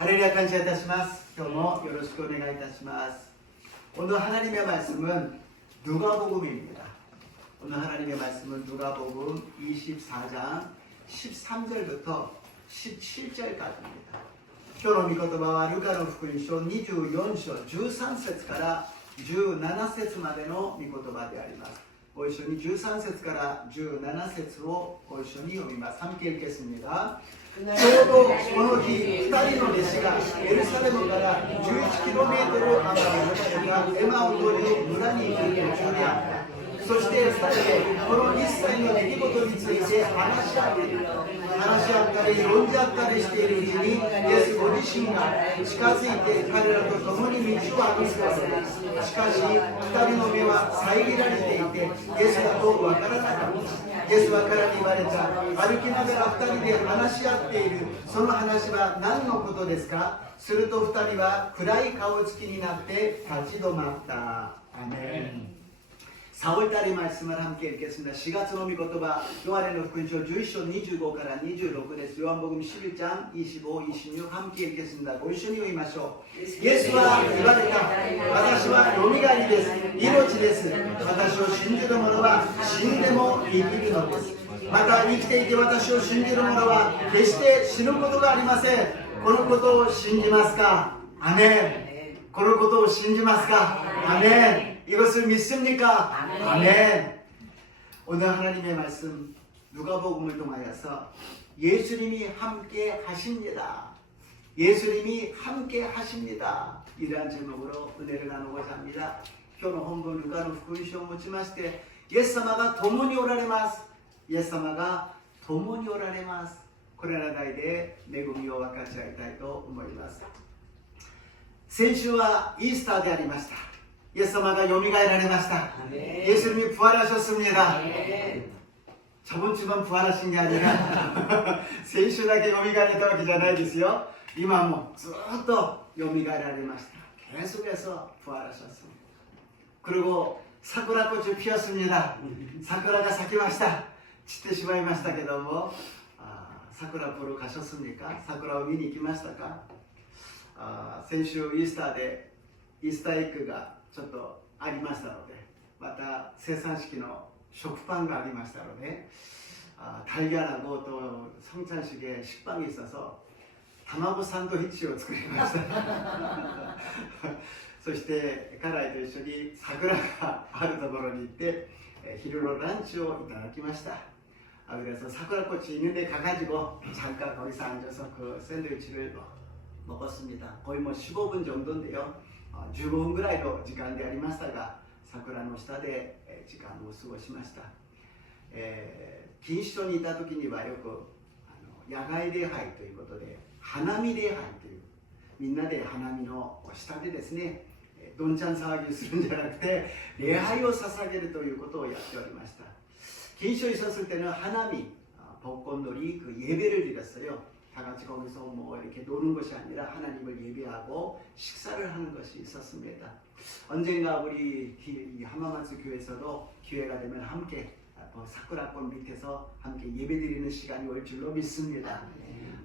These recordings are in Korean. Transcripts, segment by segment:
할렐루야 감사합니다. 今日もよろしくお願いいたします. 오늘 하나님의 말씀은 누가복음입니다. 오늘 하나님의 말씀은 누가복음 24장 13절부터 17절까지입니다. 今日の御言葉はルカの福音書24章13節から17節までの御言葉であります. ご一緒に13節から17節をご一緒に読みます. 함께 읽겠습니다. ちょうどこの日、2人の弟子がエルサレムから 11km 余り離れたエマウという村に行く途中であった。そして2人でこの一切の出来事について話し合ったり呼んじゃったりしているうちに、イエスご自身が近づいて彼らと共に道を歩くわけです。しかし2人の目は遮られていて、イエスだとわからなかった。イエスは彼に言われた。歩きながら2人で話し合っているその話は何のことですか。すると2人は暗い顔つきになって立ち止まった。アメン。4월달의 말씀을 함께 읽겠습니다. 4月の御言葉, 요한의福音書 11장 25から26です. 요한복음 11장 25, 26 함께 읽겠습니다. ご一緒に読みましょう. イエスは言われた。私はよみがえりです。命です。私を信じる者は死んでも生きるのです。また生きていて私を信じる者は決して死ぬことがありません。このことを信じますか。アメン。このことを信じますか。アメン。 이것을 믿습니까? 아멘. 오늘 하나님의 말씀 누가복음을 통하여서 예수님이 함께 하십니다. 예수님이 함께 하십니다. 이러한 제목으로 은혜를 나누고자 합니다. 今日の本文ルカの福音書を持ちまして、イエス様が共におられます。イエス様が共におられます。これら題で恵みを分かち合いたいと思います。先週はイースターでありました。 예수님가 요미가일하셨다. 예수님이 부활하셨습니다. 저번 주만 부활하신 게 아니라先週だけ 요미가일했던わけじゃないですよ. 今もずっと 요미가일하셨다. 계속해서 부활하셨습니다. 그리고 사쿠라꽃이 피었습니다. 사쿠라가 咲きました. 散ってしまいましたけども, 사쿠라 보러 가셨습니까? 사쿠라を見に行きましたか? 先週イースターでイースターエッグが ちょっとありましたので、また生産式の食パンがありましたので、달걀하고 또 성찬식에 식빵이 있어서卵サンドイッチを作りました。そして家内と一緒に桜があるところに行って昼のランチをいただきました。 그래서 사쿠라꽃이 있는데 가가지고 잠깐 거기서 앉아서 그 샌드위치를 먹었습니다. 거의 뭐 15분 정도인데요. 15分ぐらいの時間でありましたが、桜の下で時間を過ごしました。錦糸町にいた時にはよく野外礼拝ということで花見礼拝という、みんなで花見の下でですね、どんちゃん騒ぎをするんじゃなくて礼拝を捧げるということをやっておりました。錦糸町있었을 때는 하나미, 벚꽃놀이 그 예배를 드렸어요. 다 같이 거기서 뭐 이렇게 노는 것이 아니라 하나님을 예배하고 식사를 하는 것이 있었습니다. 언젠가 우리 하마마츠 교회에서도 기회가 되면 함께 사쿠라꽃 밑에서 함께 예배드리는 시간이 올 줄로 믿습니다.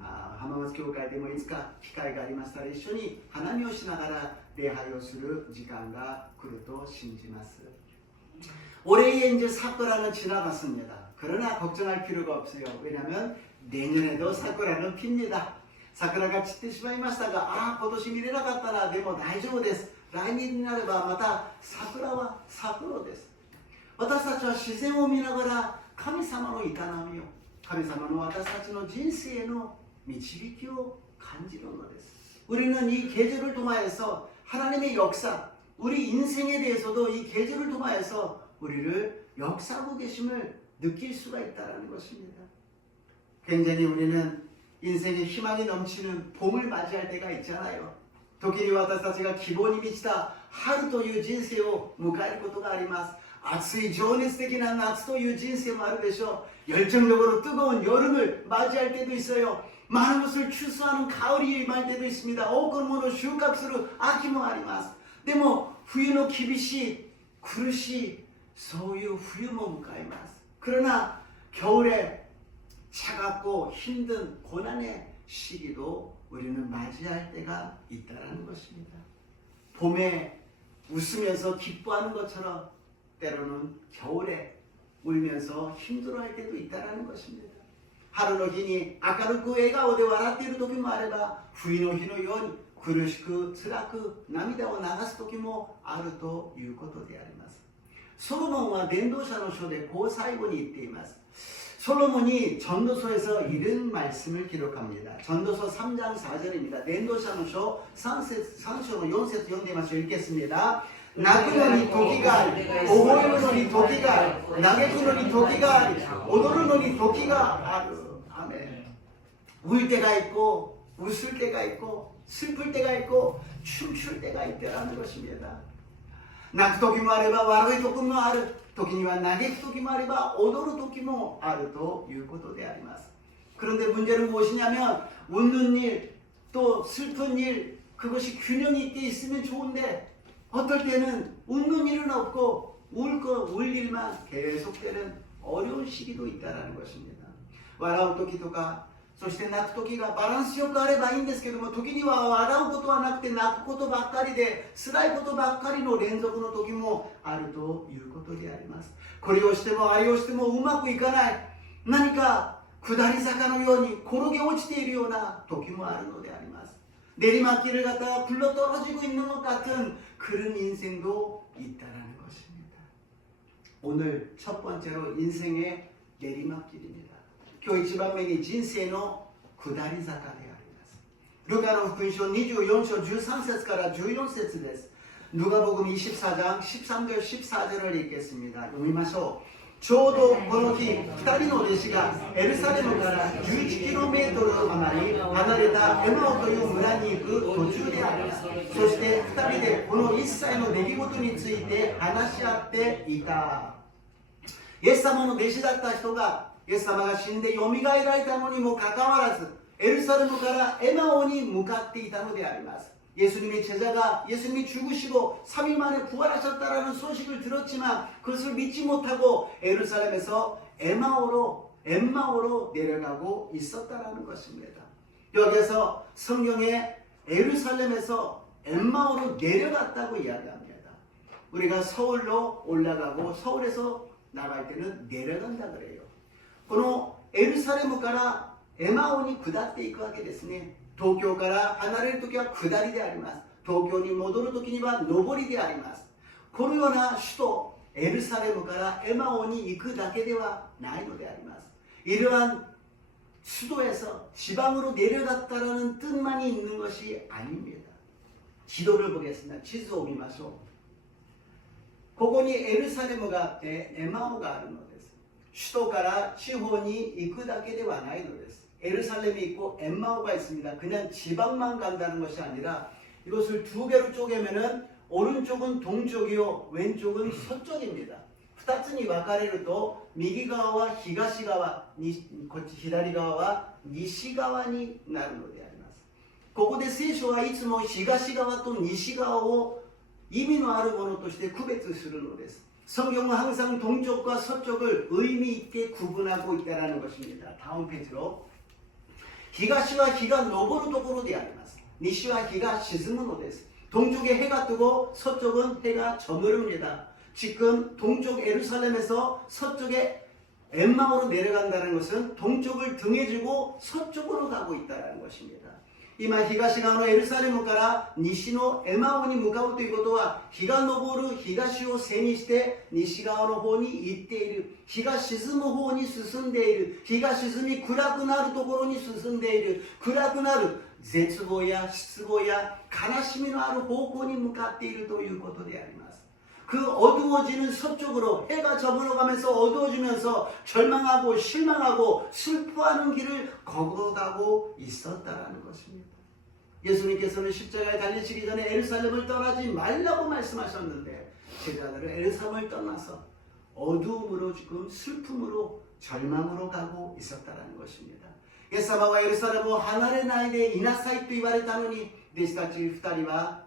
하마마츠 교회가 되면 いつか機会がありましたら一緒に花見をしながら礼拝をする時間が来ると信じます. 올해에 이제 사쿠라는 지나갔습니다. 그러나 걱정할 필요가 없어요. 왜냐하면 내년에도 사쿠라는 핍니다. 사쿠라가 散ってしまいましたが、今年見れなかったらでも大丈夫です。来年になればまた桜は咲くのです。私たちは自然を見ながら神様の営みを、神様の私たちの人生の導きを感じるのです。 우리는 이 계절을 통하여서 하나님의 역사, 우리 인생에 대해서도 이 계절을 통하여서 우리를 역사하고 계심을 느낄 수가 있다는 것입니다. 굉장히 우리는 인생에 희망이 넘치는 봄을 맞이할 때가 있잖아요. 時に私たちが希望に満ちた春という人生を迎えることがあります。熱い情熱的な夏という人生もあるでしょう。 열정적으로 뜨거운 여름을 맞이할 때도 있어요. 많은 것을 추수하는 가을이 임할 때도 있습니다. 多くのものを収穫する秋もあります。でも冬の厳しい苦しいそういう冬も迎えます。 그러나 겨울에 차갑고 힘든 고난의 시기도 우리는 맞이할 때가 있다라는 것입니다. 봄에 웃으면서 기뻐하는 것처럼 때로는 겨울에 울면서 힘들어할 때도 있다라는 것입니다. 春の日に明るく笑顔で笑っている時もあれば、冬の日のように苦しく辛く涙を流す時もあるということであります。ソロモンは伝道者の書でこう最後に言っています。 솔로몬이 전도서에서 이런 말씀을 기록합니다. 전도서 3장 4절입니다. 낸도샤노쇼 3章の 4節読んでいます。 읽겠습니다. 泣くのに時があり、微笑むのに時があり、嘆くのに時があり、踊るのに時がある。아멘. 울 때가 있고 웃을 때가 있고 슬플 때가 있고 춤출 때가 있다라는 것입니다. 泣く時もあれば笑う時もある。 時には嘆く時もあれば踊る時もあるということであります。 그런데 문제는 무엇이냐면 웃는 일, 또 슬픈 일, 그것이 균형 있게 있으면 좋은데 어떨 때는 웃는 일은 없고 울 일만 계속되는 어려운 시기도 있다는 것입니다. 笑う時とかそして泣く時がバランスよくあればいいんですけども、時には笑うことはなくて泣くことばっかりで辛いことばっかりの連続の時もあるということであります。これをしてもあれをしてもうまくいかない、何か下り坂のように転げ落ちているような時もあるのであります。 내리막길을 갖다가 굴러떨어지고 있는 것 같은 그런 인생도 있다라는 것입니다. 오늘 첫 번째로 인생의 내리막길입니다. 今日一番目に人生の下り坂であります。ルカの福音書24章13節から14節です。 누가복음 24장 13절 14절을 읽겠습니다. 읽으시죠. ちょうどこの日、2人の弟子がエルサレムから 11km 余り離れたエマオという村に行く途中であります。そして2人でこの一切の出来事について話し合っていた。イエス様の弟子だった人がイエス様が死んでよみがえられたのにもかかわらずエルサレムからエマオに向かっていたのであります。 예수님의 제자가 예수님이 죽으시고 3일 만에 부활하셨다라는 소식을 들었지만 그것을 믿지 못하고 예루살렘에서 엠마오로 내려가고 있었다라는 것입니다. 여기에서 성경에 예루살렘에서 엠마오로 내려갔다고 이야기합니다. 우리가 서울로 올라가고 서울에서 나갈 때는 내려간다 그래요. このエルサレムからエマオに下っていくわけですね。 東京から離れるときは下りであります。東京に戻るときには上りであります。このような首都エルサレムからエマオに行くだけではないのであります。 이러한 수도에서 지방으로 내려갔다라는 뜻만이 있는 것이 아닙니다. 지도를 보겠습니다. 지도 오미마쇼. ここにエルサレムがあってエマオがあるのです。首都から地方に行くだけではないのです。 예루살렘이 있고 엠마오가 있습니다. 그냥 지방만 간다는 것이 아니라 이것을 두 개로 쪼개면은 오른쪽은 동쪽이요 왼쪽은 서쪽입니다. 2つに分かれると右側は東側、こっち左側は西側になるのであります。ここで聖書はいつも東側と西側を意味のあるものとして区別するのです。 성경은 항상 동쪽과 서쪽을 의미 있게 구분하고 있다는 것입니다. 다음 페이지로 東は日が昇るところであります。西は日が沈むのです。 동쪽에 해가 뜨고 서쪽은 해가 저무릅니다. 지금 동쪽 예루살렘에서 서쪽에 엠마오로 내려간다는 것은 동쪽을 등에 지고 서쪽으로 가고 있다는 것입니다. 今東側のエルサレムから西のエマオに向かうということは、日が昇る東を背にして西側の方に行っている。日が沈む方に進んでいる。日が沈み暗くなるところに進んでいる。暗くなる絶望や失望や悲しみのある方向に向かっているということであります。 그 어두워지는 서쪽으로 해가 저물어가면서 어두워지면서 절망하고 실망하고 슬퍼하는 길을 걸어가고 있었다라는 것입니다. 예수님께서는 십자가에 달리시기 전에 예루살렘을 떠나지 말라고 말씀하셨는데 제자들은 예루살렘을 떠나서 어두움으로 지금 슬픔으로 절망으로 가고 있었다라는 것입니다. イエス様はエルサレムを離れないでいなさいと言われたのに弟子たち2人は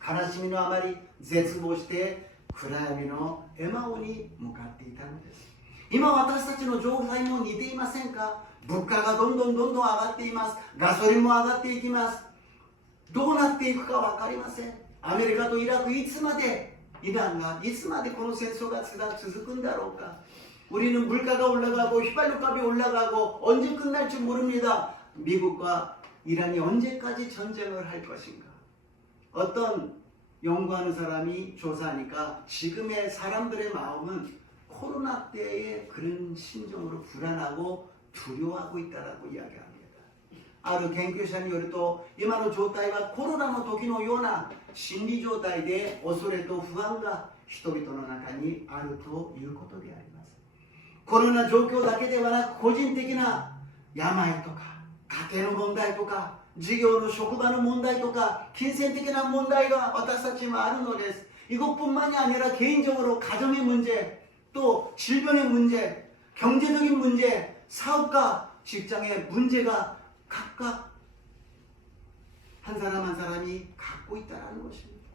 悲しみのあまり絶望して暗闇のエマオに向かっていたのです。今私たちの状態も似ていませんか？物価がどんどん上がっています。ガソリンも上がっていきます。どうなっていくか分かりません。アメリカとイラクいつまでイランがいつまでこの戦争が続くんだろうか。 우리는 물가가 올라가고 휘발유값이 올라가고 언제 끝날지 모릅니다. 미국과 이란이 언제까지 전쟁을 할 것인가. 어떤 연구하는 사람이 조사하니까 지금의 사람들의 마음은 코로나 때의 그런 심정으로 불안하고 두려워하고 있다라고 이야기합니다. ある研究者によると今の状態はコロナの時のような心理状態で恐れと不安が人々の中にあるということであります。コロナ状況だけではなく個人的な病とか家庭の問題とか事業の職場の問題とか金銭的な問題が私たちもあるのです。 이것뿐만이 아니라 개인적으로 가정의 문제, 또 질병의 문제, 경제적인 문제, 사업과 직장의 문제가 각각 한 사람 한 사람이 갖고 있다는 것입니다.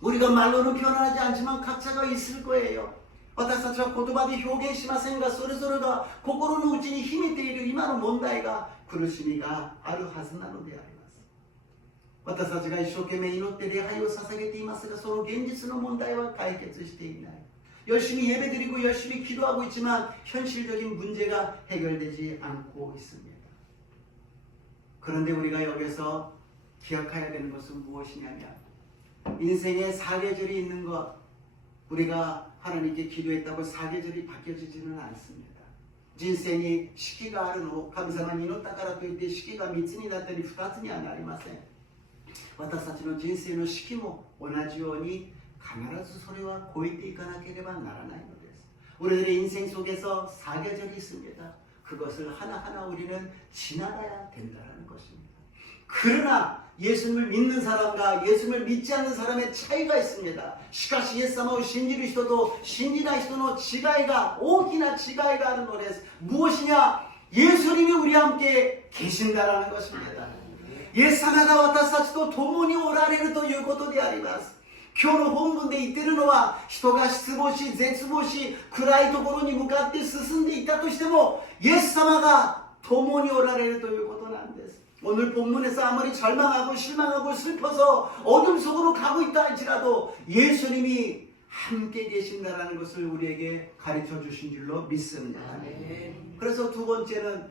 우리가 말로는 표현하지 않지만 각자가 있을 거예요. 私たちは言葉で表現しませんがそれぞれが心の内に秘めている今の問題が苦しみがあるはずなのであります。私たちが一生懸命祈って礼拝を捧げていますがその現実の問題は解決していない。 열심히 예배드리고 열심히 기도하고 있지만 현실적인 문제가 해결되지 않고 있습니다. 그런데 우리가 여기서 기억해야 되는 것은 무엇이냐면 인생에 사계절이 있는 것, 우리가 하나님께 기도했다고 사계절이 바뀌어지지는 않습니다. 人生に四季があるのを神様に祈ったからといって四季が3つになったり2つにはなりません。私たちの人生の四季も同じように必ずそれは超えていかなければならないのです。 우리들의 인생 속에서 사계절이 있습니다. 그것을 하나하나 우리는 지나가야 된다는 것입니다. 그러나 예수님을 믿는 사람과 예수님을 믿지 않는 사람의 차이가 있습니다. しかしイエス様を信じる人と信じない人の違いが大きな違いがあるのです。 무엇이냐? 예수님이 우리와 함께 계신다라는 것입니다. イエス様が私たちと共におられるということであります。 今日の本文で言っているのは人が失望し絶望し暗いところに向かって進んでいったとしてもイエス様が共におられるということなんです。 오늘 본문에서 아무리 절망하고 실망하고 슬퍼서 어둠 속으로 가고 있다 할지라도 예수님이 함께 계신다라는 것을 우리에게 가르쳐 주신 줄로 믿습니다. 그래서 두 번째는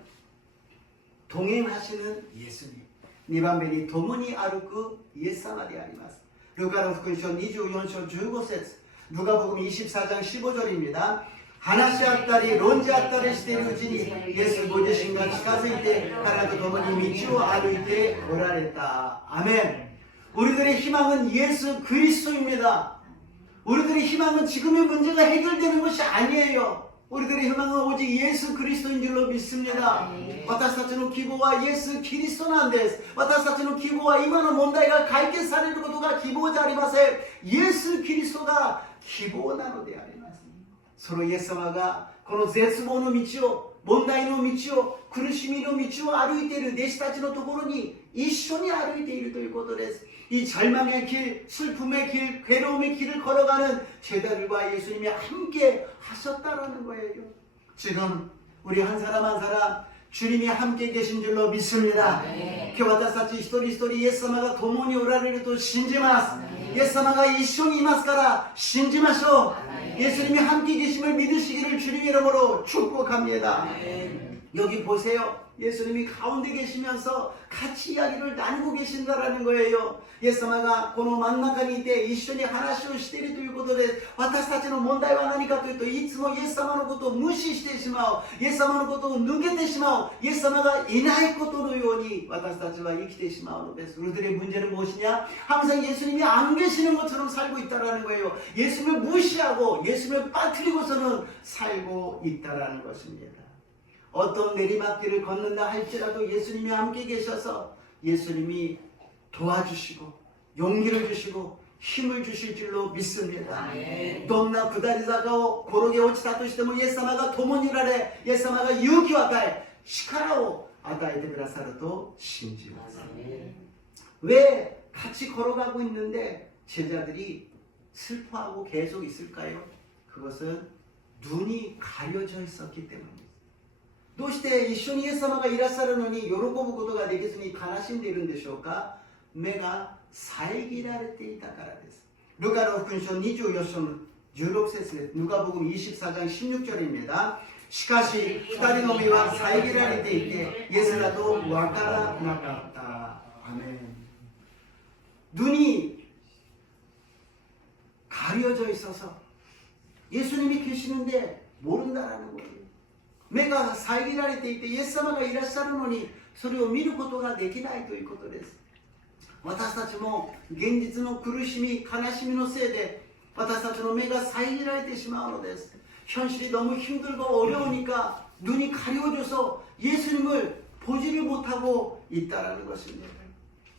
동행하시는 예수님. 2番目に共に歩くイエス様であります。 루카는福音書 24章 15節 누가복음 24장 15절입니다. 하나씩 앞다리 론지 앞다리 시대의 우진이 예수 보시신가 치카스이때 하나도 도모니 미치오 아루이때 오라랬다. 아멘. 우리들의 희망은 예수 그리스도입니다. 우리들의 희망은 지금의 문제가 해결되는 것이 아니에요. 우리들의 희망은 오직 예수 그리스도인 줄로 믿습니다. 私たちの希望はイエス・キリストなんです。私たちの希望は今の問題が解決されることが希望じゃありません。イエス・キリストが希望なのであります。そのイエス様がこの絶望の道を、問題の道を、苦しみの道を歩いている弟子たちのところに一緒に歩いているということです。 이 절망의 길, 슬픔의 길, 괴로움의 길을 걸어가는 제자들과 예수님이 함께 하셨다라는 거예요. 지금 우리 한 사람 한 사람 주님이 함께 계신 줄로 믿습니다. 今日私たち一人一人イエス様が共におられると信じます。イエス様が一緒にいますから信じましょう。 예수님이 함께 계심을 믿으시기를 주님 이름으로 축복합니다. 여기 보세요. 예수님이 가운데 계시면서 같이 이야기를 나누고 계신다라는 거예요. イエス様がこの真ん中にいて一緒に話をしているということで私たちの問題は何かというといつもイエス様のことを無視してしまうイエス様のことを抜けてしまうイエス様がいないことのように私たちは生きてしまうのです。 우리들의 문제는 무엇이냐? 항상 예수님이 안 계시는 것처럼 살고 있다라는 거예요. 예수님을 무시하고 예수님을 빠뜨리고서는 살고 있다라는 것입니다. 어떤 내리막길을 걷는다 할지라도 예수님이 함께 계셔서 예수님이 도와주시고 용기를 주시고 힘을 주실 줄로 믿습니다. どんな下り坂を転げ落ちたとしてもイエス様が共にいられイエス様が勇気を与え力を与えてくださると信じます。 왜 같이 걸어가고 있는데 제자들이 슬퍼하고 계속 있을까요? 그것은 눈이 가려져 있었기 때문입니다. どうして一緒にイエス様がいらっしゃるのに喜ぶことができずに悲しんでいるんでしょうか。目が遮られていたからです。ルカの福音書24章の16節です。ヌカ복음24장 16절입니다. しかし二人の目は遮られていてイエスだとわからなかった。アメン。 눈이 가려져 있어서 예수님이 계시는데 모른다라는 거예요. 目が遮られていてイエス様がいらっしゃるのにそれを見ることができないということです。私たちも現実の苦しみ悲しみのせいで私たちの目が遮られてしまうのです。 현실이 너무 힘들고 어려우니까 눈이 가려져서 예수님을 보지를 못하고 있다라는 것입니다.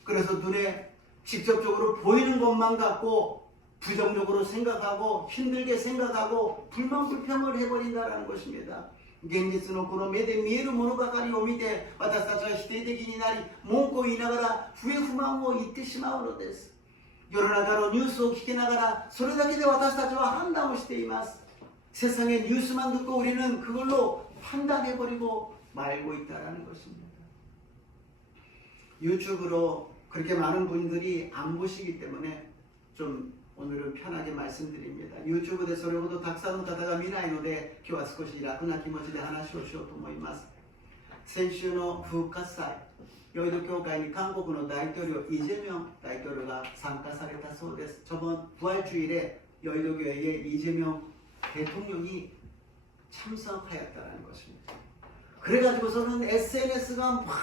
그래서 눈에 직접적으로 보이는 것만 갖고 부정적으로 생각하고 힘들게 생각하고 불만 불평을 해버린다라는 것입니다. 現実のこの目で見えるものばかりを見て私たちは否定的になり文句を言いながら不平不満を言ってしまうのです。世の中のニュースを聞きながらそれだけで私たちは判断をしています。 세상의 뉴스만 듣고 우리는 그걸로 판단해버리고 말고 있다는 것입니다. 유튜브로 그렇게 많은 분들이 안 보시기 때문에 좀 오늘은 편하게 말씀드립니다. 유튜브でそれほどたくさんの方が見ないので今日は少し楽な気持ちで話をしようと思います。先週の復活祭、ヨイド教会に韓国の大統領イ・ジェミョン大統領が参加されたそうです。저번 부활주일에 여의도 교회에 이재명 대통령이 참석하였다는 것입니다. 그래가지고서는 SNS가 막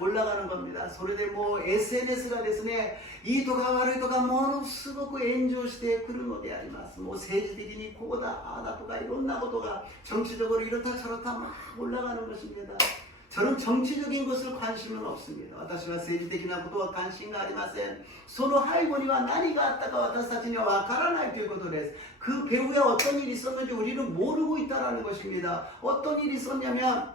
올라가는 겁니다. それでもう SNS가ですね、いいとか悪いとかものすごく炎上してくるのであります。もう政治的にこうだああだとかいろんなことが 정치적으로 이렇다 저렇다 막 올라가는 것입니다. 저는 정치적인 것을 관심은 없습니다. 私は政治的なことは関心がありません。その背後には何があったか私たちにはわからないということです。그 배후에 어떤 일이 있었는지 우리는 모르고 있다라는 것입니다. 어떤 일이 있었냐면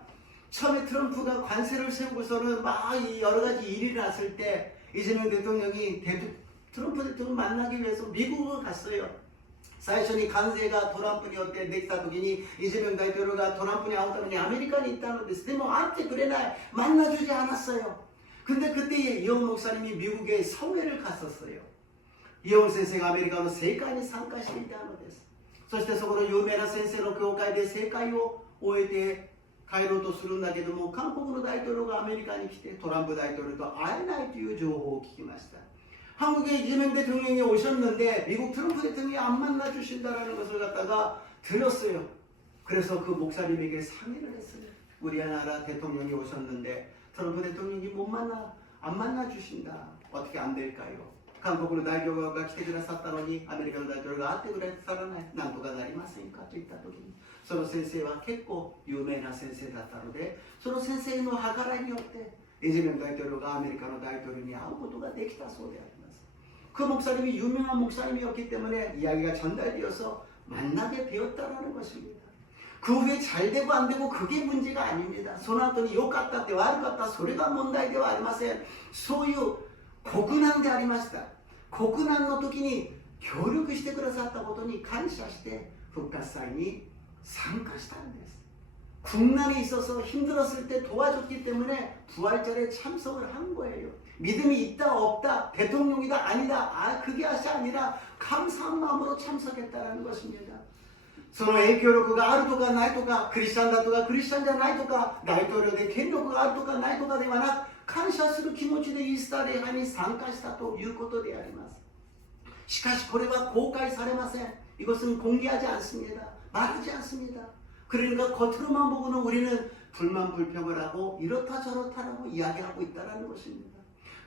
처음에 트럼프가 관세를 세우고서는 막 여러 가지 일이 났을 때 이재명 대통령이 트럼프 대통령 만나기 위해서 미국을 갔어요. 最初に関税がトランプによってできた時にイ・ジェミョン大統領がトランプに会うためにアメリカに行ったのです。でも会ってくれない、 만나주지 않았어요. 근데 그때 이영 목사님이 미국에 성회를 갔었어요. 이영 선생가 아메리카의 세회에 参加していたのです。そしてそこの有名な先生の教会で聖会を終えて帰ろうとするんだけども、韓国の大統領がアメリカに来てトランプ大統領と会えないという情報を聞きました。 한국에 이재명 대통령이 오셨는데 미국 트럼프 대통령이 안 만나주신다라는 것을 갖다가 들었어요. 그래서 그 목사님에게 상의를 했어요. 우리 나라 대통령이 오셨는데 트럼프 대통령이 안 만나주신다. 어떻게 안 될까요? 한국으로 다이교가来てくださったのにアメリカの大統領が会ってくれたらなんとかなりませんかと言った時にその先生は結構有名な先生だったのでその先生の計らいによってイ・ジェミョン大統領がアメリカの大統領に会うことができたそうであります。 그 목사님이 유명한 목사님이었기 때문에 이야기가 전달되어서 만나게 되었다는 것입니다. 그 후에 잘 되고 안 되고 그게 문제가 아닙니다. その後に良かったって悪かったそれが問題ではありません。そういう国難でありました。国難の時に協力してくださったことに感謝して復活祭に参加したんです。 국난이 있어서 힘들었을 때 도와줬기 때문에 부활절에 참석을 한 거예요. 믿음이 있다 없다 대통령이다 아니다 그게 아니라 감사한 마음으로 참석했다는 것입니다. その影響力があるとかないとかクリスチャンだとかクリスチャンじゃないとか大統領で権力があるとかないとかではなく感謝する気持ちでイースター礼拝に参加したということであります。しかしこれは公開されません。 이것은 공개하지 않습니다. 말하지 않습니다. 그러니까 겉으로만 보고는 우리는 불만 불평을 하고 이렇다 저렇다라고 이야기하고 있다는 것입니다.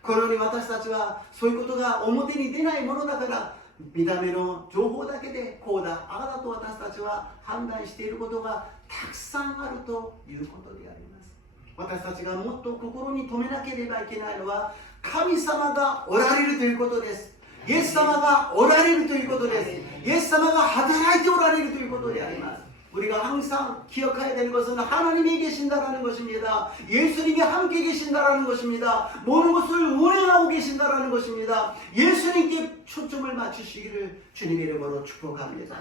このように私たちはそういうことが表に出ないものだから見た目の情報だけでこうだああだと私たちは判断していることがたくさんあるということであります。私たちがもっと心に留めなければいけないのは神様がおられるということです。イエス様がおられるということです。イエス様が働いておられるということであります。 우리가 항상 기억해야 되는 것은 하나님이 계신다라는 것입니다. 예수님이 함께 계신다라는 것입니다. 모든 것을 운행하고 계신다라는 것입니다. 예수님께 초점을 맞추시기를 주님의 이름으로 축복합니다.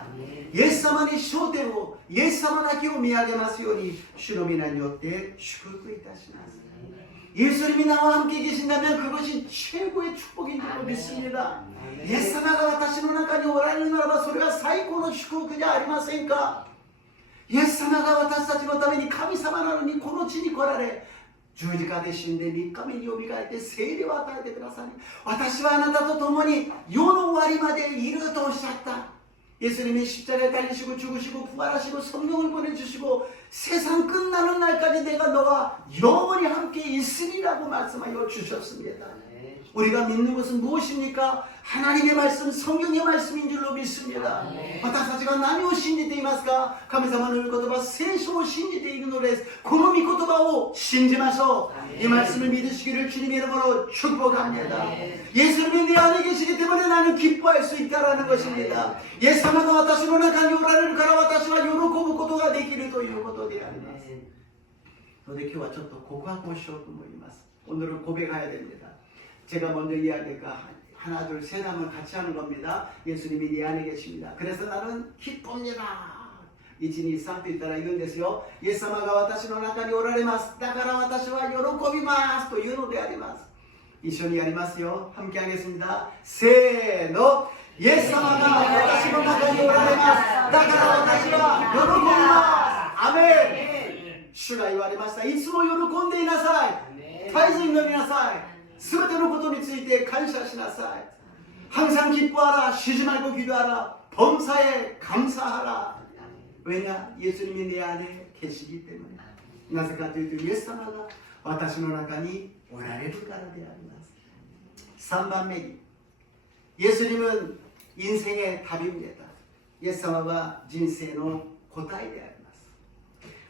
예수만이 쇼되고 예수만秋を見上げますように主の皆によって祝福いたします。 예수님이 나와 함께 계신다면 그것이 최고의 축복인 줄로 믿습니다. 예수가 私の中におられるならばそれが最高の祝福じゃありませんか。イエス様が私たちのために神様なのにこの地に来られ十字架で死んで3日目によみがえって聖霊を与えてくださり私はあなたと共に世の終わりまでいるとおっしゃった。 예수님이 십자가에 달리시고 죽으시고 부활하시고 성령을 보내주시고 세상 끝나는 날까지 내가 너와 영원히 함께 있으리라고 말씀하여 주셨습니다. 우리가 믿는 것은 무엇입니까? 하나님의 말씀, 성경의 말씀인 줄로 믿습니다. 私たちが何を信じていますか? 神様の御言葉、聖書を信じているのです。この御言葉を信じましょう。이 말씀을 믿으시기를 주님의 이름으로 축복합니다. 예수님이 내 안에 계시기 때문에 나는 기뻐할 수 있다라는 것입니다. 예수님가 私の中におられるから私は喜ぶことができるということであります。 그런데 今日はちょっと告白をしようと思います. 오늘은 고백해야 됩니다. 제가 먼저 이야기가 하나 둘 셋 하면 같이 하는 겁니다. 예수님이 내 안에 계십니다. 그래서 나는 기쁩니다. 1、2、3と言ったら言うんですよ。イエス様が私の中におられます。だから私は喜びますというのであります。一緒にやりますよ。함께 하겠습니다. せーの。イエス様が私の中におられます。だから私は喜びます。アメン。主が言われました。いつも喜んでいなさい。絶えず祈りなさい。 すべてのことについて感謝しなさい。 항상 기뻐하라. 쉬지 말고 기도하라. 범사에 감사하라. 왜냐? 예수님이 내 안에 계시기 때문에. なぜかというとイエス様が私の中におられるからであります。 3番目に 예수님은 인생의 답입니다. 예수님은 인생의答えであります。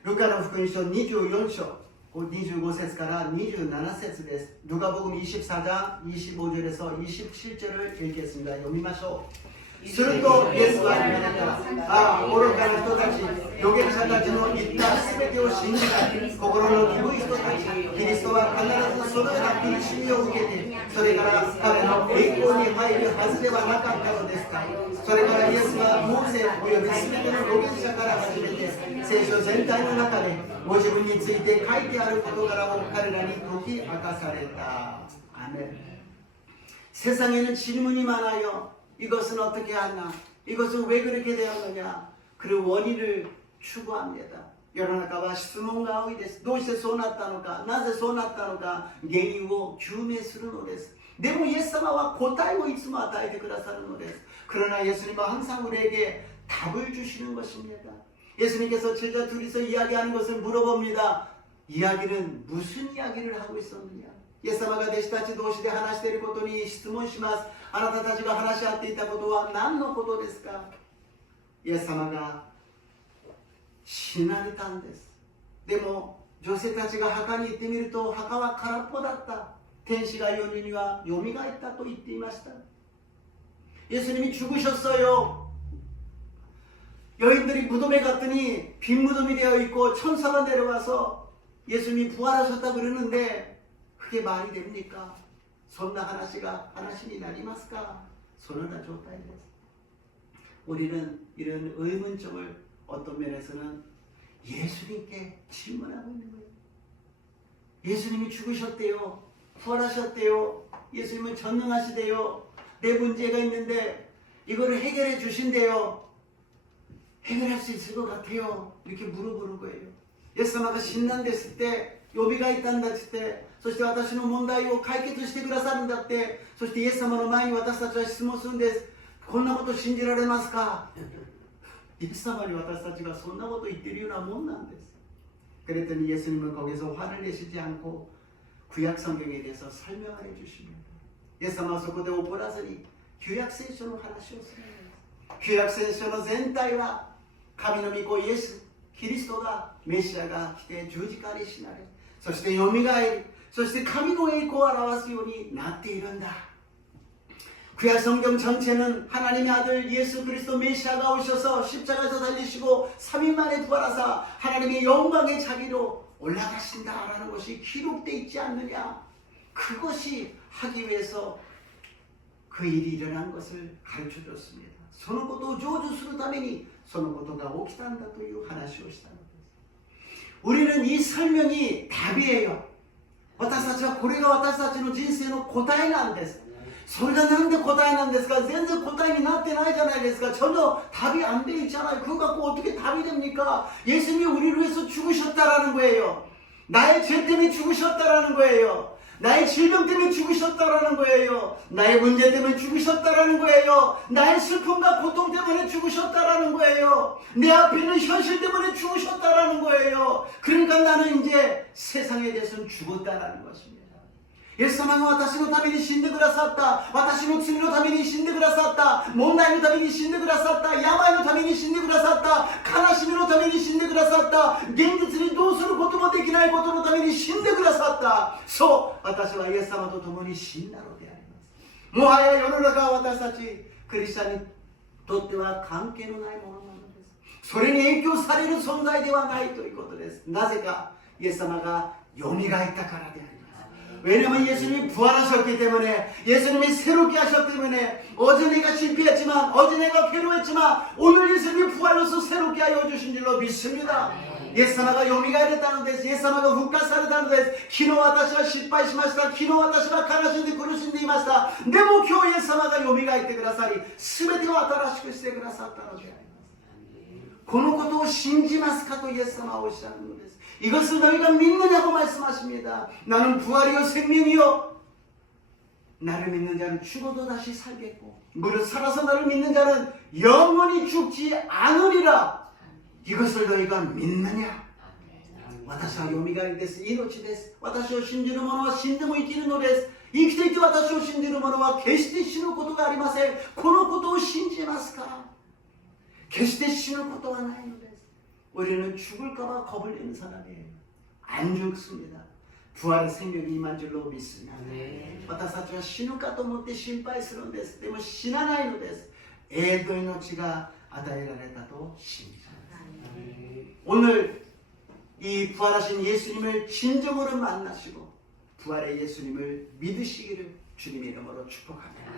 루카는福音書24章 25절から27節です。 누가복음 24장 25절에서 27절을 읽겠습니다. 読みましょう. するとイエスは言われた。ああ、愚かな人たち、預言者たちの言ったすべてを信じた心の鈍い人たち、キリストは必ずそのような苦しみを受けて、それから彼の栄光に入るはずではなかったのですか。それからイエスはモーセおよびすべての預言者から始めて、聖書全体の中でご自分について書いてある事柄を彼らに解き明かされた。アメン。 세상에는 질문이 많아요. 이것은 어떻게 하나? 이것은 왜 그렇게 되었느냐? 그 원인을 추구합니다. 여러나까와質問が多いです。どうしてそうなったのか、なぜそうなったのか、原因を究明するのです。でもイエス様は答えをいつも与えてくださるのです。그러나 예수님은 항상 우리에게 답을 주시는 것입니다. 예수님께서 제자 둘이서 이야기하는 것을 물어봅니다. 이야기는 무슨 이야기를 하고 있었느냐? イエス様が弟子たち同士で話していることに質問します。あなたたちが話し合っていたことは何のことですか。イエス様が死なれたんです。でも女性たちが墓に行ってみると墓は空っぽだった。天使が夜にはよみがえったと言っていました。 예수님이 죽으셨어요. 여인들이 무덤에 갔더니 빈 무덤이 되어 있고 천사가 내려와서 예수님이 부활하셨다 그러는데 그게 말이 됩니까? そんな話が話になりますか? そのような状態です. 우리는 이런 의문점을 어떤 면에서는 예수님께 질문하고 있는 거예요. 예수님이 죽으셨대요. 부활하셨대요. 예수님은 전능하시대요. 내 문제가 있는데 이거를 해결해 주신대요. 해결할 수 있을 것 같아요. 이렇게 물어보는 거예요. 예수님가 신난댔을 때, 요비가 있단다 했을 때, そして私の問題を解決してくださるんだって、そしてイエス様の前に私たちは質問するんです。こんなこと信じられますか？イエス様に私たちがそんなこと言ってるようなもんなんです。 그랬더니 예수님은 거기서 화를 내시지 않고 구약 성경에 대해서 설명을 해주십니다. 예수님은 そこで怒らずに旧約聖書の話をするんです。旧約聖書の全体は神の御子イエス、キリストがメシアが来て十字架に死なれ、そしてよみがえり、そして神の栄光を表すようになっているんだ。 구약 성경 전체는 하나님의 아들 예수 그리스도 메시아가 오셔서 십자가에서 달리시고 3일 만에 부활하사 하나님의 영광의 자리로 올라가신다라는 것이 기록되어 있지 않느냐. 그것이 하기 위해서 그 일이 일어난 것을 가르쳐 줬습니다. そのことを成就するためにそのことが起きたんだという話をしたのです。 우리는 이 설명이 답이에요. 私たちはこれが私たちの人生の答えなんです。それがなんで答えなんですか？全然答えになってないじゃないですか。전혀 답이 안 돼 있잖아요. 그거 갖고 어떻게 답이 됩니까? 예수님이 우리를 위해서 죽으셨다라는 거예요. 나의 죄 때문에 죽으셨다라는 거예요. 나의 질병 때문에 죽으셨다라는 거예요. 나의 문제 때문에 죽으셨다라는 거예요. 나의 슬픔과 고통 때문에 죽으셨다라는 거예요. 내 앞에 있는 현실 때문에 죽으셨다라는 거예요. 그러니까 나는 이제 세상에 대해서는 죽었다라는 것입니다. イエス様が私のために死んでくださった。私の罪のために死んでくださった。問題のために死んでくださった。病のために死んでくださった。悲しみのために死んでくださった。現実にどうすることもできないことのために死んでくださった。そう、私はイエス様と共に死んだのであります。もはや世の中は私たちクリスチャンにとっては関係のないものなのです。それに影響される存在ではないということです。なぜかイエス様がよみがえったからであります。 왜냐면 예수님이 부활하셨기 때문에, 예수님이 새롭게 하셨기 때문에, 어제 내가 실패했지만, 어제 내가 괴로웠지만, 오늘 예수님이 부활로서 새롭게 하여 주신 줄로 믿습니다. イエス様がよみがえれたのです。イエス様が復活されたのです。昨日私は失敗しました。昨日私は悲しんで苦しんでいました。でも今日イエス様がよみがえってくださり、全てを新しくしてくださったのであります。このことを信じますかとイエス様はおっしゃるのです。 이것을 너희가 믿느냐고 말씀하십니다. 나는 부활이요 생명이요. 나를 믿는 자는 죽어도 다시 살겠고 무릇 살아서 나를 믿는 자는 영원히 죽지 않으리라. 이것을 너희가 믿느냐? 私はよみがえりです。命です。私を信じる者は死んでも生きるのです。生きていて私を信じる者は決して死ぬことがありません。このことを信じますか？決して死ぬことはないのです。 우리는 죽을까봐 겁을 내는 사람이에요. 안 죽습니다. 부활의 생명이 임한 줄로 믿습니다. 私たちは死ぬかと思って心配するんです。でも死なないのです。永遠の命が与えられたと信じます。 오늘 이 부활하신 예수님을 진정으로 만나시고 부활의 예수님을 믿으시기를 주님의 이름으로 축복합니다.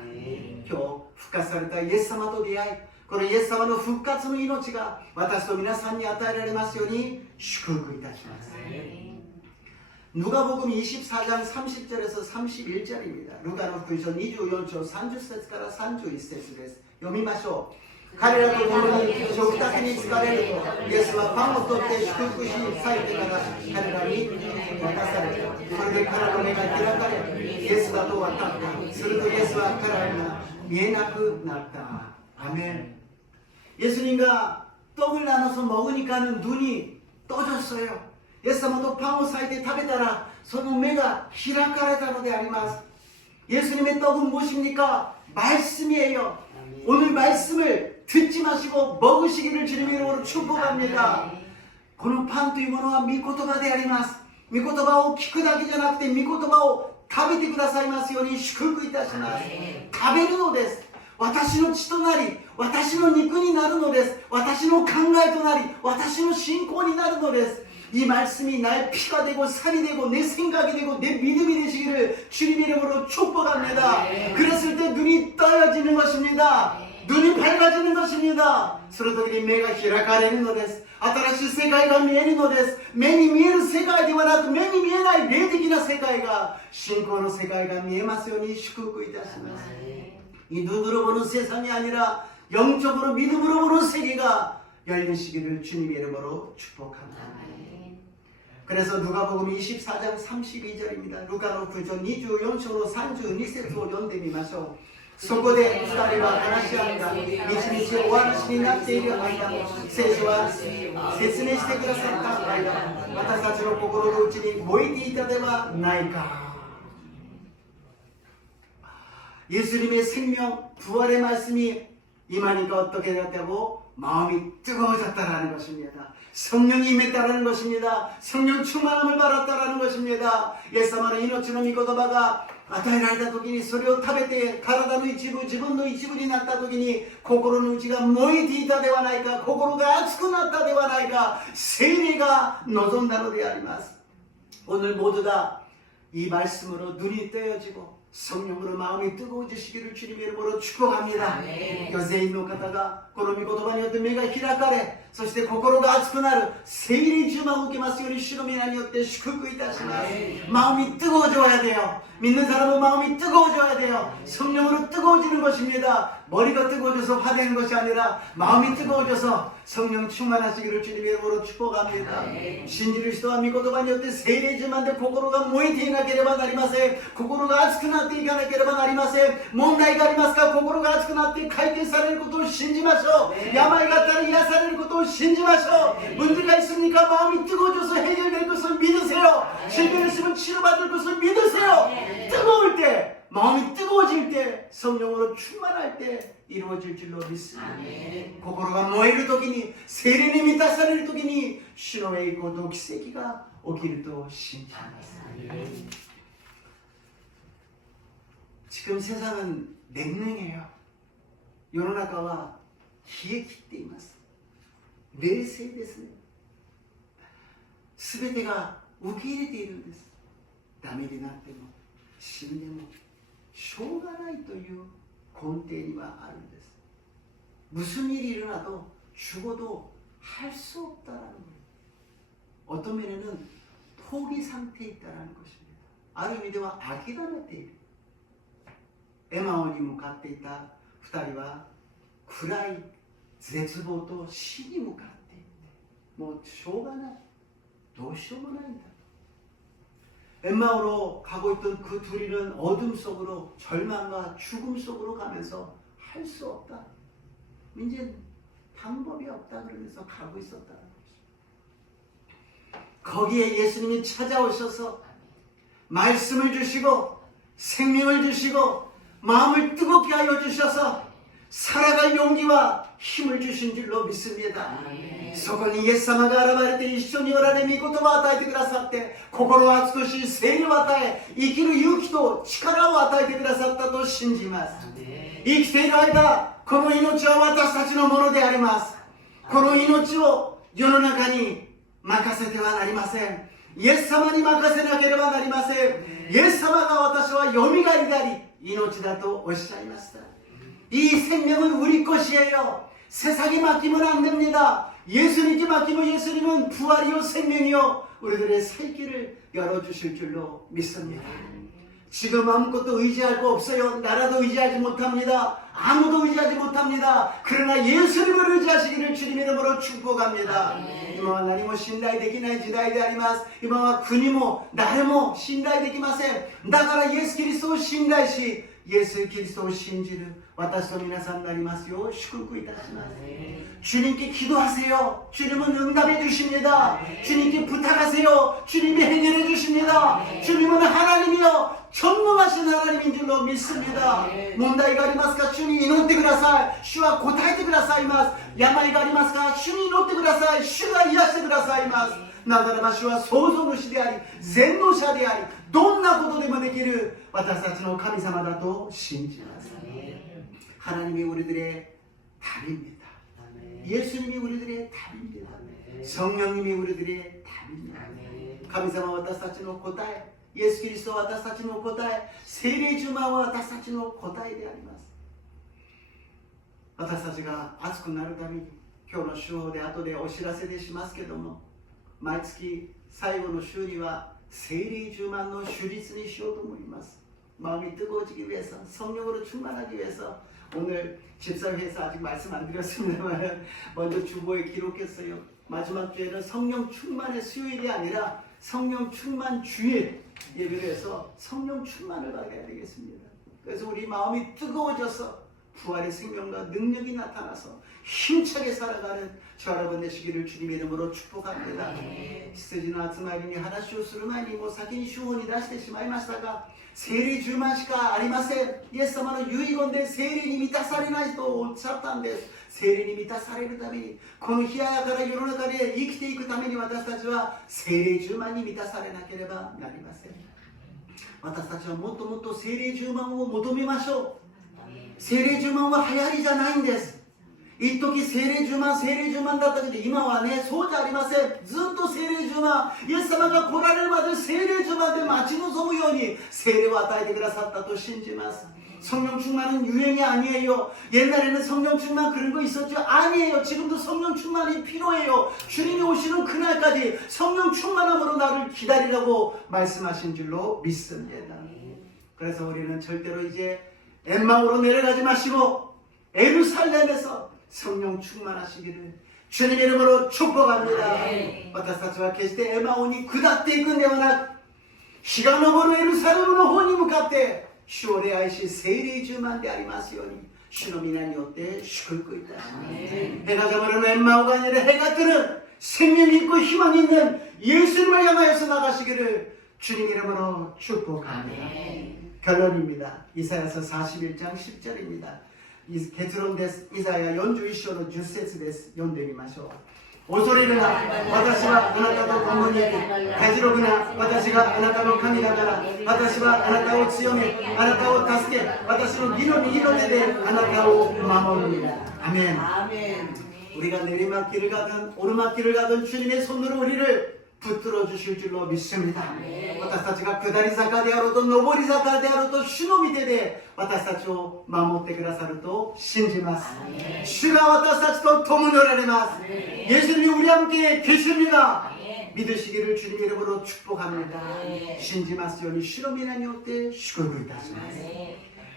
今日復活されたイエス様と出会い このイエス様の復活の命が私と皆さんに与えられますように祝福いたします。누가복음 24장 30절에서 31절입니다. 루가노福音書 24장 30節から31節です。読みましょう。彼らと共に食卓に疲れるとイエスはパンを取って祝福し裂いてから彼らに渡された。それで彼らの目が開かれイエスだと分かった。するとイエスは彼らが見えなくなった。アメン。 예수님과 떡을 나눠서 먹으니까는 눈이 떠졌어요. 예수님도 빵을 사이에 타베다라 손매가 히라카레다노 데 아리마스. 예수님의 떡은 무엇입니까? 말씀이에요. 오늘 말씀을 듣지 마시고 먹으시기를 주님의 이름으로 축복합니다. このパンというものは御言葉であります。御言葉を聞くだけじゃなくて御言葉を食べてくださいますように祝福いたします。食べるのです。 私の血となり、私の肉になるのです。私の考えとなり、私の信仰になるのです。이 말씀이 나의 피가 되고 살이 되고 내 생각이 되고 내 믿음이 되시기를 주님 이름으로 축복합니다. 그랬을 때 눈이 떠여지는 것입니다. 눈이 밝아지는 것입니다. その時に目が開かれるのです。新しい世界が見えるのです。目に見える世界ではなく目に見えない霊的な世界が信仰の世界が見えますように祝福いたします。 이 눈으로 보는 세상이 아니라 영적으로 믿음으로 보는 세계가 열리시기를 주님의 이름으로 축복합니다. 그래서 누가복음 24장 32절입니다. 루가노福音書 24章の32節を読んでみましょう。そこで二人は話し合った。一日お話になっている間、聖書は説明してくださった間、私たちの心の内に燃えていたではないか。 예수님의 생명, 부활의 말씀이 임하니까 어떻게 되었다고? 마음이 뜨거워졌다라는 것입니다. 성령이 임했다라는 것입니다. 성령 충만함을 받았다라는 것입니다. 예수님의 이노치노 미코토바가 与えられた時にそれを食べて体の一部、自分の一部になった時に心の内が燃えていたではないか、心が熱くなったではないか、聖霊が望んだのであります。 오늘 모두가 이 말씀으로 눈이 뜨여지고 성령으로 마음이 뜨거워지시기를 주님의 이름으로 축복합니다. 여기에 있는方がこの御言葉によって目が開かれ、そして心が熱くなる聖霊充満を受けますように主の皆によって祝福いたします。 마음이 뜨거워져야 돼요. 믿는 사람은 마음이 뜨거워져야 돼요. 성령으로 뜨거워지는 것입니다. 머리가 뜨거워져서 화내는 것이 아니라 마음이 뜨거워져서 성령 충만하시기를 주님의 이름으로 축복합니다. 신지를 시도한御言葉によって聖霊充満で心が燃えていなければなりません。心が熱くなっていかなければなりません。問題がありますが心が熱くなって解決されることを信じましょう。病があったら癒されることを信じましょう。문제가 있으니까 마음이 뜨거워져서 해결될 것을 믿으세요. 실패를 했으면 치료받을 것을 믿으세요. 뜨거울 때, 마음이 뜨거워질 때, 성령으로 충만할 때 이루어질 줄로 믿습니다. 心が燃える時に、聖霊に満たされる時に主の栄光と奇跡が起きると信じます。 지금 세상은 냉랭해요. 世の中は冷え切っています。冷静ですね。すべてが受け入れているんです。ダメになっても死んでもしょうがないという根底にはあるんです。 무슨 일이 일어나도 죽어도 할 수 없다라는 거예요. 어떤 면에는 포기 상태에 있다라는 것입니다. ある意味では諦めている。エマオに向かっていた2人は暗い絶望と死に向かっていって、もうしょうがない、どうしようもないんだ。 엠마오로 가고 있던 그 둘이는 어둠 속으로 절망과 죽음 속으로 가면서 할 수 없다, 이제 방법이 없다 그러면서 가고 있었다는 거죠. 거기에 예수님이 찾아오셔서 말씀을 주시고 생명을 주시고 마음을 뜨겁게 하여 주셔서 살아갈 용기와 힘을 주신 줄로 믿습니다. そこにイエス様が現れて一緒におられ、御言葉を与えてくださって、心を熱くし聖霊を与え、生きる勇気と力を与えてくださったと信じます。生きている間、この命は私たちのものであります。この命を世の中に任せてはなりません。イエス様に任せなければなりません。イエス様が私はよみがえりであり命だとおっしゃいました。이 생명은 우리 것이에요. 세상에 맡기면 안 됩니다. 예수님께 맡기면 예수님은 부활이요 생명이요 우리들의 살 길을 열어주실 줄로 믿습니다. 지금 아무것도 의지할 거 없어요. 나라도 의지하지 못합니다. 아무도 의지하지 못합니다. 그러나 예수님을 의지하시기를 주님의 이름으로 축복합니다. 今は何も信頼できない時代であります。今は国も誰も信頼できません。だからイエス・キリストを信頼し、イエス・キリストを信じる私と皆さんになりますよう祝福いたします。 주님께 기도하세요. 주님은 응답해 주십니다. 주님께 부탁하세요. 주님이 해결해 주십니다. 주님은 하나님이요 전능하신 하나님인 줄로 믿습니다. 問題がありますか、主に祈ってください。主は答えてくださいます。病がありますか、主に祈ってください。主が癒してくださいます。なぜならば主は創造主であり全能者であり、どんなことでもできる私たちの神様だと信じます。 하나님이 우리들의 답입니다. 예수님이 우리들의 답입니다. 성령님이 우리들의 답입니다. 神様は私たちの答え、イエス・キリストは私たちの答え、聖霊充満は私たちの答えであります。私たちが熱くなるために今日の週報で後でお知らせでしますけども、毎月最後の週には聖霊充満の主日にしようと思います。 마음이 뜨거워지기 위해서, 성령으로 충만하기 위해서 오늘 집사회에서 아직 말씀 안 드렸습니다만 먼저 주보에 기록했어요. 마지막 주에는 성령 충만의 수요일이 아니라 성령 충만 주일 예배를 해서 성령 충만을 받아야 되겠습니다. 그래서 우리 마음이 뜨거워져서 부활의 생명과 능력이 나타나서 힘차게 살아가는 저 여러분 되시기를 주님의 이름으로 축복합니다. 羊の集まりに話をする前にもう先に主法に出してしまいましたが、聖霊10万しかありません。イエス様の遺言で聖霊に満たされないとおっしゃったんです。聖霊に満たされるために、この冷ややから世の中で生きていくために私たちは聖霊10万に満たされなければなりません。私たちはもっともっと聖霊充満を求めましょう。聖霊充満は流行りじゃないんです。一時聖霊充満だったけど、今はね、そうじゃありません。ずっと聖霊充満、イエス様が来られるまで聖霊充満で待ち望むように聖霊を与えてくださったと信じます。 성령 충만은 유행이 아니에요. 옛날에는 성령 충만 그런 거 있었죠? 아니에요. 지금도 성령 충만이 필요해요. 주님이 오시는 그날까지 성령 충만함으로 나를 기다리라고 말씀하신 줄로 믿습니다. 그래서 우리는 절대로 이제 엠마오로 내려가지 마시고 예루살렘에서 성령 충만하시기를 주님의 이름으로 축복합니다. 私たちは決してエマオに下っていくんではなく、日が昇るエルサレムの方に向かって主を礼拝し聖霊充満でありますように主の皆によって祝福いたします。해가 저무르는 엠마오가 아니라 해가 뜨는 생명이 있고 희망이 있는 예수님을 향하여서 나가시기를 주님 이름으로 축복합니다. 결론입니다. 이사야서 41장 10절입니다. 結論です。イザヤ41章の10節です。読んでみましょう。恐れるな、私はあなたと共にいる。恥じろぐな、私があなたの神だから。私はあなたを強め、あなたを助け、私の義の右の手であなたを守る。아멘. 우리가 내리막길을 가든 오르막길을 가든 주님의 손으로 우리를 붙들어 주실 줄로 믿습니다. 私たちが下り坂であろうと上り坂であろうと主の御手で私たちを守ってくださると信じます。主が私たちと共におられます。 예수님이 우리 함께 계십니다. 믿으시기를 주님 이름으로 축복합니다. 신지ますように 주の皆によって祝福いたします。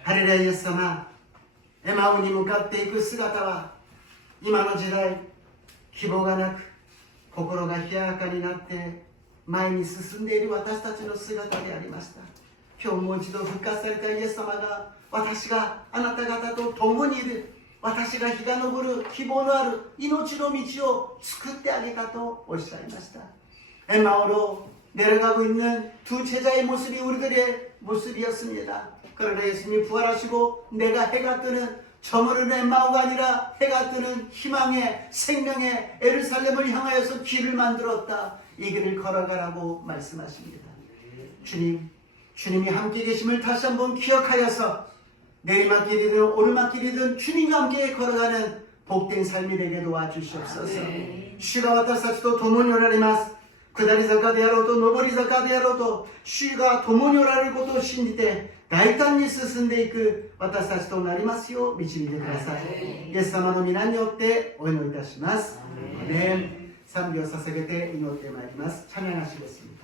할렐루야. イエス様、エマオに向かっていく姿は今の時代希望がなく心が冷ややかになって前に進んでいる私たちの姿でありました。今日もう一度復活されたイエス様が、私があなた方と共にいる、私が日が昇る希望のある命の道を作ってあげたとおっしゃいました。 엠마오로 내려가고 있는 두 제자의 모습이 우리들의 모습이었습니다. 그러나 예수님이 부활하시고 내가 해가 뜨는 저무르는 엠마오가 아니라 해가 뜨는 희망의 생명의 예루살렘을 향하여서 길을 만들었다. 이 길을 걸어가라고 말씀하십니다. 주님이 함께 계심을 다시 한번 기억하여서 내리막길이든 오르막길이든 주님과 함께 걸어가는 복된 삶이 되게 도와주시옵소서. 주가私たちと共におられます。下り坂であろうと上り坂であろうと主が共におられることを信じて大胆に進んでいく私たちとなりますよう導いてください。イエス様の皆によってお祈りいたします。アメン。賛美を捧げて祈ってまいります。찬양하시겠습니다。